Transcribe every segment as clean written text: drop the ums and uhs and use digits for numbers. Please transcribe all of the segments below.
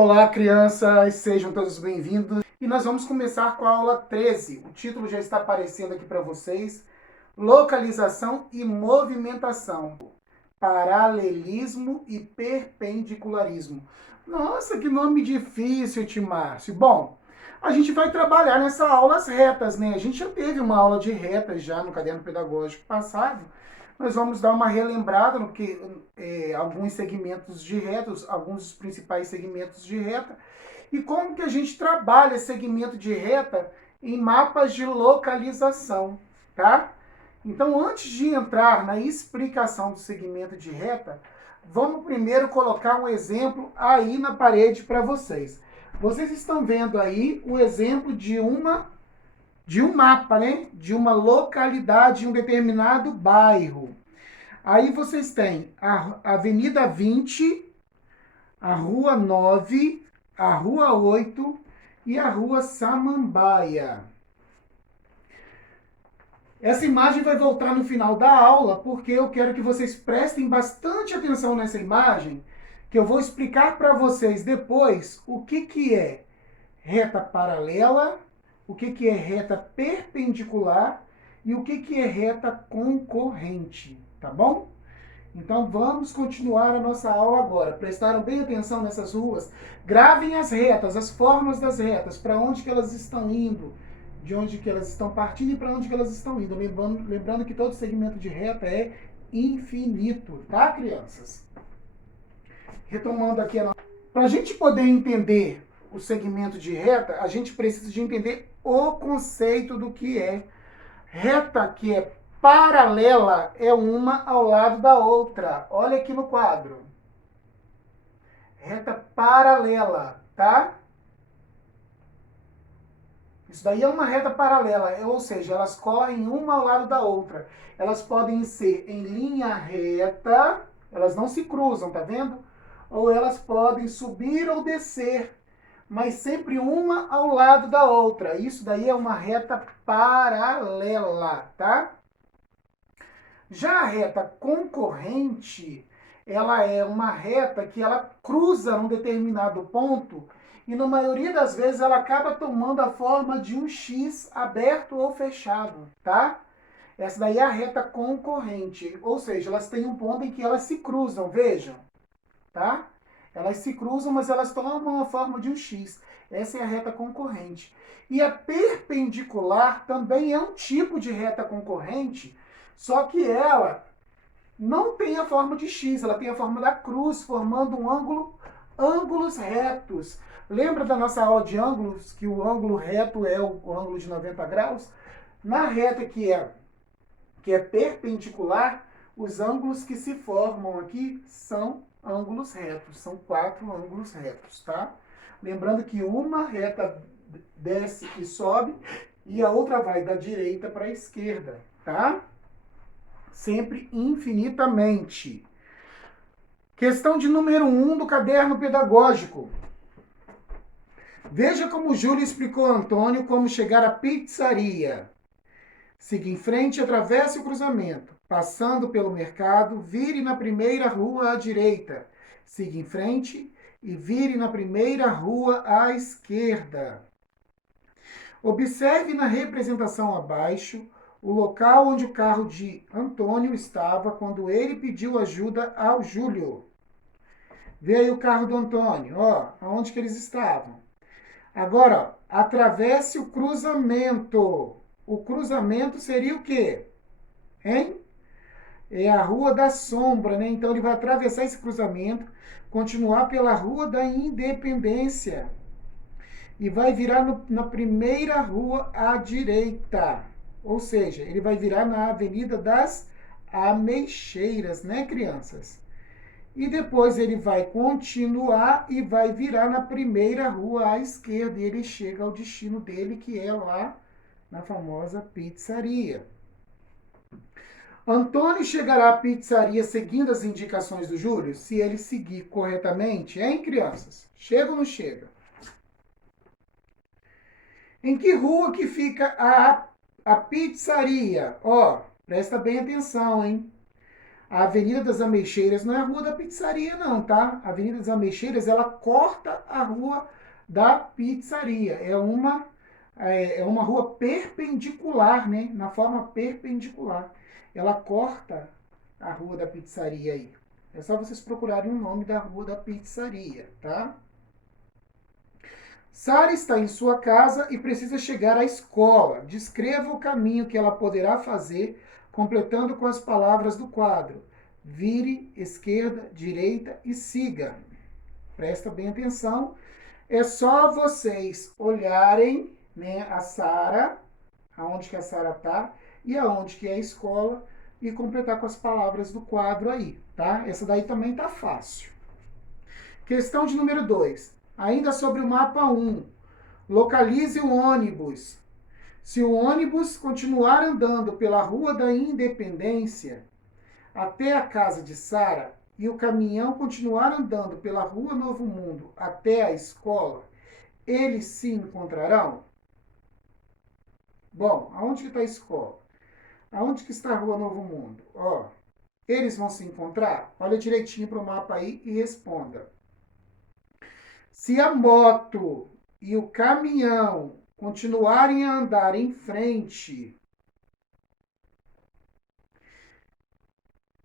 Olá, crianças, sejam todos bem-vindos. E nós vamos começar com a aula 13. O título já está aparecendo aqui para vocês. Localização e movimentação. Paralelismo e perpendicularismo. Nossa, que nome difícil, Timárcio. Bom, a gente vai trabalhar nessa aula as retas, né? A gente já teve uma aula de retas já no caderno pedagógico passado. Nós vamos dar uma relembrada no que alguns segmentos de retas, alguns dos principais segmentos de reta, e como que a gente trabalha esse segmento de reta em mapas de localização, tá? Então, antes de entrar na explicação do segmento de reta, vamos primeiro colocar um exemplo aí na parede para vocês. Vocês estão vendo aí o exemplo de um mapa, né? De uma localidade em um determinado bairro. Aí vocês têm a Avenida 20, a Rua 9, a Rua 8 e a Rua Samambaia. Essa imagem vai voltar no final da aula, porque eu quero que vocês prestem bastante atenção nessa imagem, que eu vou explicar para vocês depois o que é reta paralela, o que é reta perpendicular e o que é reta concorrente, tá bom? Então vamos continuar a nossa aula agora. Prestaram bem atenção nessas ruas? Gravem as retas, as formas das retas, para onde que elas estão indo, de onde que elas estão partindo e para onde que elas estão indo. Lembrando que todo segmento de reta é infinito, tá, crianças? Retomando aqui a nossa... Para a gente poder entender o segmento de reta, a gente precisa de entender o conceito do que é reta, que é paralela, é uma ao lado da outra. Olha aqui no quadro. Reta paralela, tá? Isso daí é uma reta paralela, ou seja, elas correm uma ao lado da outra. Elas podem ser em linha reta, elas não se cruzam, tá vendo? Ou elas podem subir ou descer, mas sempre uma ao lado da outra. Isso daí é uma reta paralela, tá? Já a reta concorrente, ela é uma reta que ela cruza um determinado ponto e na maioria das vezes ela acaba tomando a forma de um X aberto ou fechado, tá? Essa daí é a reta concorrente, ou seja, elas têm um ponto em que elas se cruzam, vejam, tá? Elas se cruzam, mas elas tomam a forma de um X. Essa é a reta concorrente. E a perpendicular também é um tipo de reta concorrente, só que ela não tem a forma de X, ela tem a forma da cruz, formando um ângulos retos. Lembra da nossa aula de ângulos, que o ângulo reto é o ângulo de 90 graus? Na reta que é perpendicular, os ângulos que se formam aqui são ângulos retos, são 4 ângulos retos, tá? Lembrando que uma reta desce e sobe e a outra vai da direita para a esquerda, tá? Sempre infinitamente. Questão de número 1 do caderno pedagógico. Veja como o Júlio explicou a Antônio como chegar à pizzaria. Siga em frente e atravesse o cruzamento. Passando pelo mercado, vire na primeira rua à direita. Siga em frente e vire na primeira rua à esquerda. Observe na representação abaixo o local onde o carro de Antônio estava quando ele pediu ajuda ao Júlio. Vê aí o carro do Antônio, ó, aonde que eles estavam. Agora, ó, atravesse o cruzamento. O cruzamento seria o quê? Hein? É a Rua da Sombra, né? Então ele vai atravessar esse cruzamento, continuar pela Rua da Independência e vai virar na primeira rua à direita. Ou seja, ele vai virar na Avenida das Ameixeiras, né, crianças? E depois ele vai continuar e vai virar na primeira rua à esquerda. E ele chega ao destino dele, que é lá na famosa pizzaria. Antônio chegará à pizzaria seguindo as indicações do Júlio? Se ele seguir corretamente, hein, crianças? Chega ou não chega? Em que rua que fica a pizzaria? Ó, presta bem atenção, hein? A Avenida das Ameixeiras não é a Rua da Pizzaria, não, tá? A Avenida das Ameixeiras, ela corta a Rua da Pizzaria. É uma rua perpendicular, né? Na forma perpendicular. Ela corta a Rua da Pizzaria aí. É só vocês procurarem o nome da Rua da Pizzaria, tá? Sara está em sua casa e precisa chegar à escola. Descreva o caminho que ela poderá fazer, completando com as palavras do quadro. Vire, esquerda, direita e siga. Presta bem atenção. É só vocês olharem, né, a Sara, aonde que a Sara está e aonde que é a escola e completar com as palavras do quadro aí, tá? Essa daí também tá fácil. Questão de número 2. Ainda sobre o mapa 1. Localize o ônibus. Se o ônibus continuar andando pela Rua da Independência até a casa de Sara e o caminhão continuar andando pela Rua Novo Mundo até a escola, eles se encontrarão? Bom, aonde que está a escola? Aonde que está a Rua Novo Mundo? Ó, eles vão se encontrar? Olha direitinho para o mapa aí e responda. Se a moto e o caminhão continuarem a andar em frente,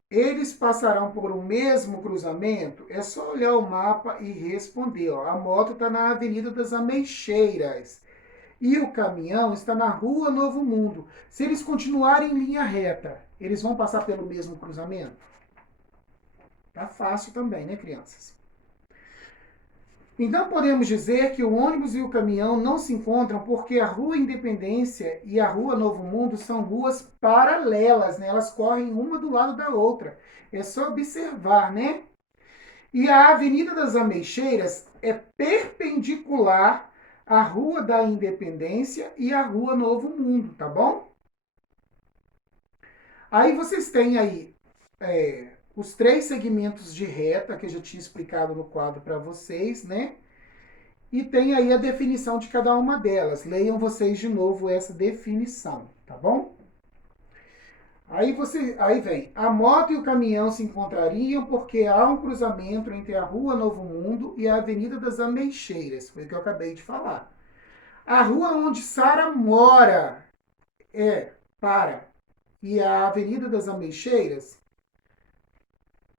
eles passarão por o mesmo cruzamento? É só olhar o mapa e responder. Ó. A moto está na Avenida das Ameixeiras e o caminhão está na Rua Novo Mundo. Se eles continuarem em linha reta, eles vão passar pelo mesmo cruzamento? Tá fácil também, né, crianças? Então podemos dizer que o ônibus e o caminhão não se encontram porque a Rua Independência e a Rua Novo Mundo são ruas paralelas, né? Elas correm uma do lado da outra. É só observar, né? E a Avenida das Ameixeiras é perpendicular à Rua da Independência e à Rua Novo Mundo, tá bom? Aí vocês têm aí os 3 segmentos de reta que eu já tinha explicado no quadro para vocês, né? E tem aí a definição de cada uma delas. Leiam vocês de novo essa definição, tá bom? Aí vem, a moto e o caminhão se encontrariam porque há um cruzamento entre a Rua Novo Mundo e a Avenida das Ameixeiras, foi o que eu acabei de falar. A rua onde Sara mora e a Avenida das Ameixeiras,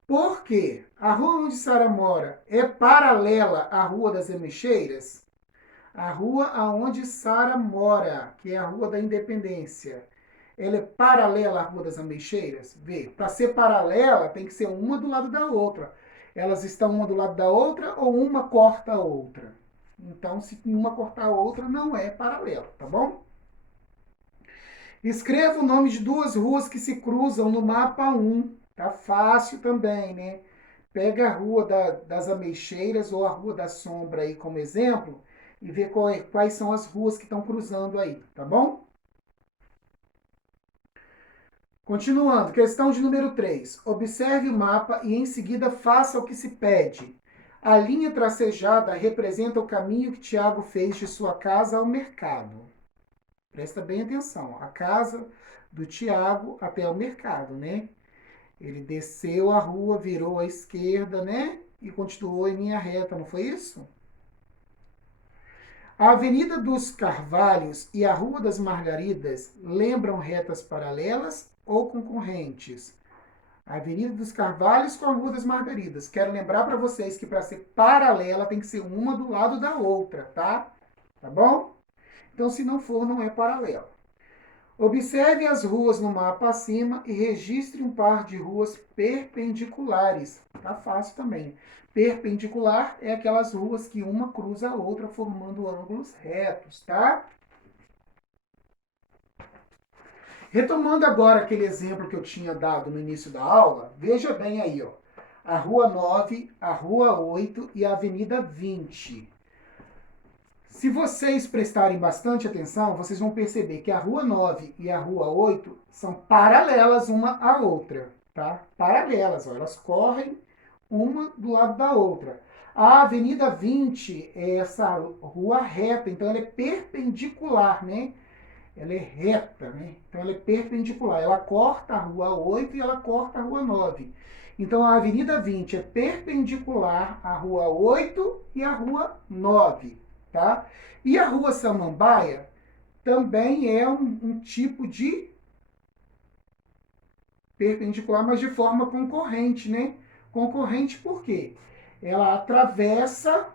porque a rua onde Sara mora é paralela à Rua das Ameixeiras, a rua aonde Sara mora, que é a Rua da Independência, ela é paralela à Rua das Ameixeiras? Vê, para ser paralela tem que ser uma do lado da outra. Elas estão uma do lado da outra ou uma corta a outra? Então, se uma cortar a outra, não é paralelo, tá bom? Escreva o nome de 2 ruas que se cruzam no mapa 1. Tá fácil também, né? Pega a Rua das Ameixeiras ou a Rua da Sombra aí como exemplo e vê quais são as ruas que estão cruzando aí, tá bom? Continuando, questão de número 3. Observe o mapa e em seguida faça o que se pede. A linha tracejada representa o caminho que Tiago fez de sua casa ao mercado. Presta bem atenção. A casa do Tiago até o mercado, né? Ele desceu a rua, virou à esquerda, né? E continuou em linha reta, não foi isso? A Avenida dos Carvalhos e a Rua das Margaridas lembram retas paralelas ou concorrentes? A Avenida dos Carvalhos com a Rua das Margaridas. Quero lembrar para vocês que para ser paralela tem que ser uma do lado da outra, tá? Tá bom? Então, se não for, não é paralela. Observe as ruas no mapa acima e registre um par de ruas perpendiculares. Tá fácil também. Perpendicular é aquelas ruas que uma cruza a outra formando ângulos retos, tá? Retomando agora aquele exemplo que eu tinha dado no início da aula, veja bem aí, ó. A Rua 9, a Rua 8 e a Avenida 20. Se vocês prestarem bastante atenção, vocês vão perceber que a Rua 9 e a Rua 8 são paralelas uma à outra, tá? Paralelas, ó, elas correm uma do lado da outra. A Avenida 20 é essa rua reta, então ela é perpendicular, né? ela é reta, né? Então ela é perpendicular. Ela corta a rua 8 e ela corta a rua 9. Então a Avenida 20 é perpendicular à rua 8 e à rua 9, tá? E a rua Samambaia também é um tipo de perpendicular, mas de forma concorrente, né? Concorrente por quê? Ela atravessa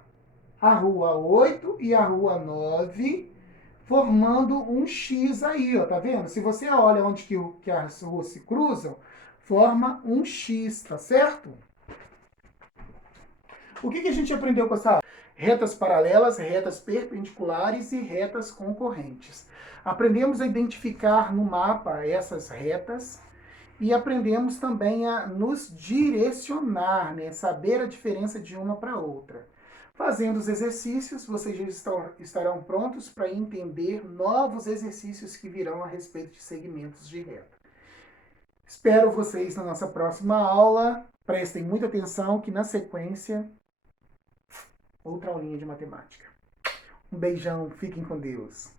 a rua 8 e a rua 9, formando um X aí, ó, tá vendo? Se você olha onde que as ruas se cruzam, forma um X, tá certo? O que a gente aprendeu com essa aula? Retas paralelas, retas perpendiculares e retas concorrentes. Aprendemos a identificar no mapa essas retas e aprendemos também a nos direcionar, né? Saber a diferença de uma para outra. Fazendo os exercícios, vocês já estarão prontos para entender novos exercícios que virão a respeito de segmentos de reta. Espero vocês na nossa próxima aula. Prestem muita atenção que na sequência, outra aulinha de matemática. Um beijão, fiquem com Deus.